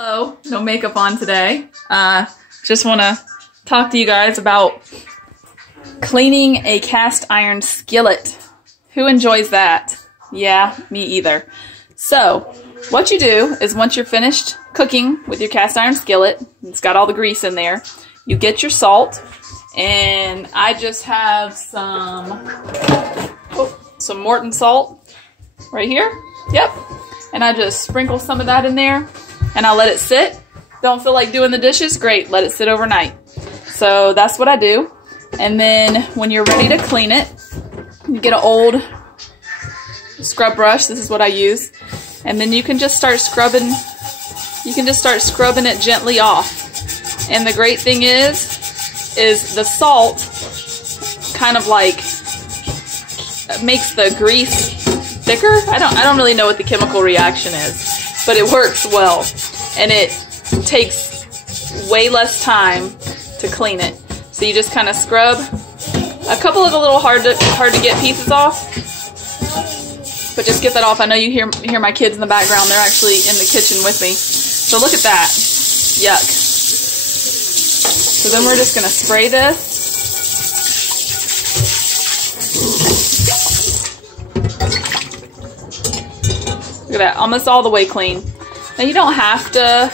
Hello, no makeup on today. Just want to talk to you guys about cleaning a cast iron skillet. Who enjoys that? Yeah, me either. So, what you do is once you're finished cooking with your cast iron skillet, it's got all the grease in there, you get your salt, and I just have some Morton salt right here. Yep. And I just sprinkle some of that in there. And I'll let it sit. Don't feel like doing the dishes? Great, let it sit overnight. So that's what I do. And then when you're ready to clean it, you get an old scrub brush. This is what I use. And then you can just start scrubbing. You can just start scrubbing it gently off. And the great thing is the salt kind of like makes the grease thicker. I don't really know what the chemical reaction is, but it works well. And it takes way less time to clean it. So you just kind of scrub a couple of the little hard to get pieces off, but just get that off. I know you hear my kids in the background. They're actually in the kitchen with me. So look at that. Yuck. So then we're just gonna spray this. Look at that, almost all the way clean. Now you don't have to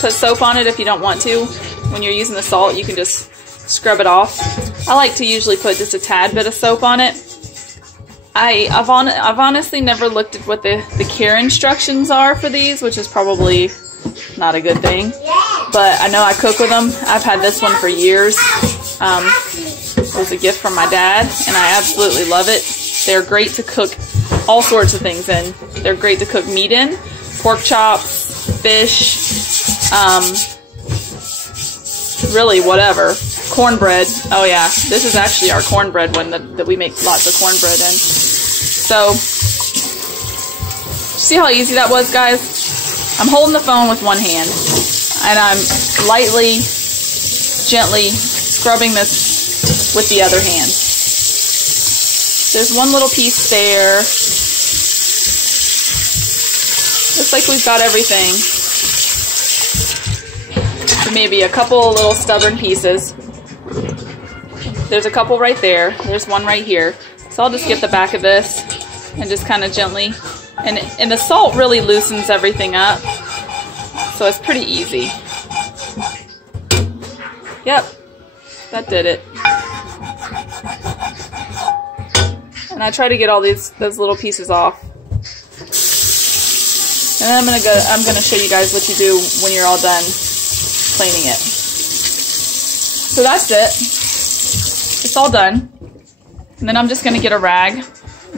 put soap on it if you don't want to. When you're using the salt, you can just scrub it off. I like to usually put just a tad bit of soap on it. I've honestly never looked at what the care instructions are for these, which is probably not a good thing. But I know I cook with them. I've had this one for years. It was a gift from my dad, and I absolutely love it. They're great to cook all sorts of things in. They're great to cook meat in. Pork chops, fish, really whatever. Cornbread. Oh yeah, this is actually our cornbread one that we make lots of cornbread in. So, see how easy that was, guys? I'm holding the phone with one hand, and I'm lightly, gently scrubbing this with the other hand. There's one little piece there. Looks like we've got everything. So maybe a couple little stubborn pieces. There's a couple right there. There's one right here. So I'll just get the back of this and just kind of gently. And the salt really loosens everything up. So it's pretty easy. Yep. That did it. And I try to get all those little pieces off. And then I'm gonna show you guys what you do when you're all done cleaning it. So that's it. It's all done. And then I'm just gonna get a rag,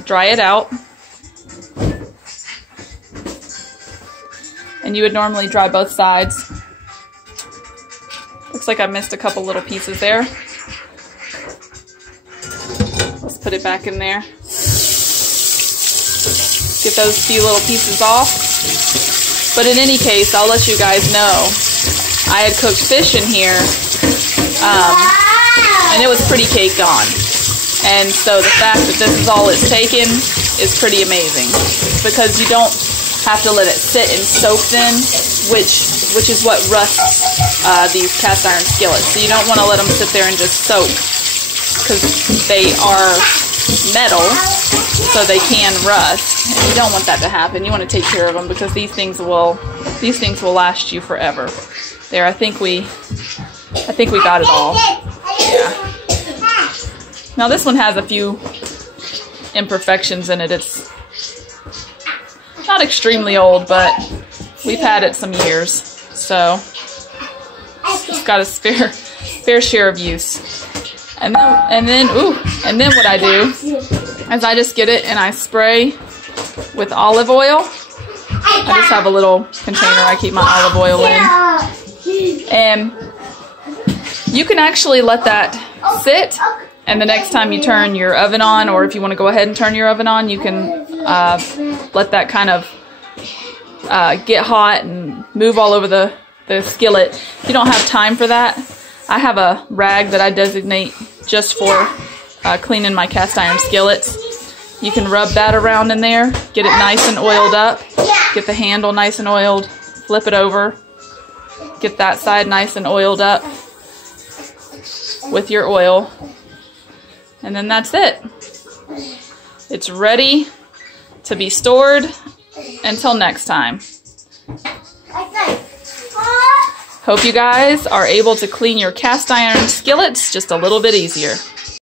dry it out. And you would normally dry both sides. Looks like I missed a couple little pieces there. Let's put it back in there. Get those few little pieces off. But in any case, I'll let you guys know, I had cooked fish in here, and it was pretty caked on. And so the fact that this is all it's taken is pretty amazing, because you don't have to let it sit and soak then, which is what rusts these cast iron skillets. So you don't want to let them sit there and just soak, because they are metal, so they can rust. And you don't want that to happen. You want to take care of them, because these things will last you forever. There, I think we got it all. Yeah. Now this one has a few imperfections in it. It's not extremely old, but we've had it some years, so it's got its fair share of use. And then what I do is I just get it and I spray with olive oil. I just have a little container I keep my olive oil in. And you can actually let that sit, and the next time you turn your oven on, or if you want to go ahead and turn your oven on, you can let that kind of get hot and move all over the skillet. If you don't have time for that, I have a rag that I designate just for cleaning my cast iron skillets. You can rub that around in there, get it nice and oiled up, get the handle nice and oiled, flip it over, Get that side nice and oiled up with your oil. And then that's it. It's ready to be stored until next time. Hope you guys are able to clean your cast iron skillets just a little bit easier.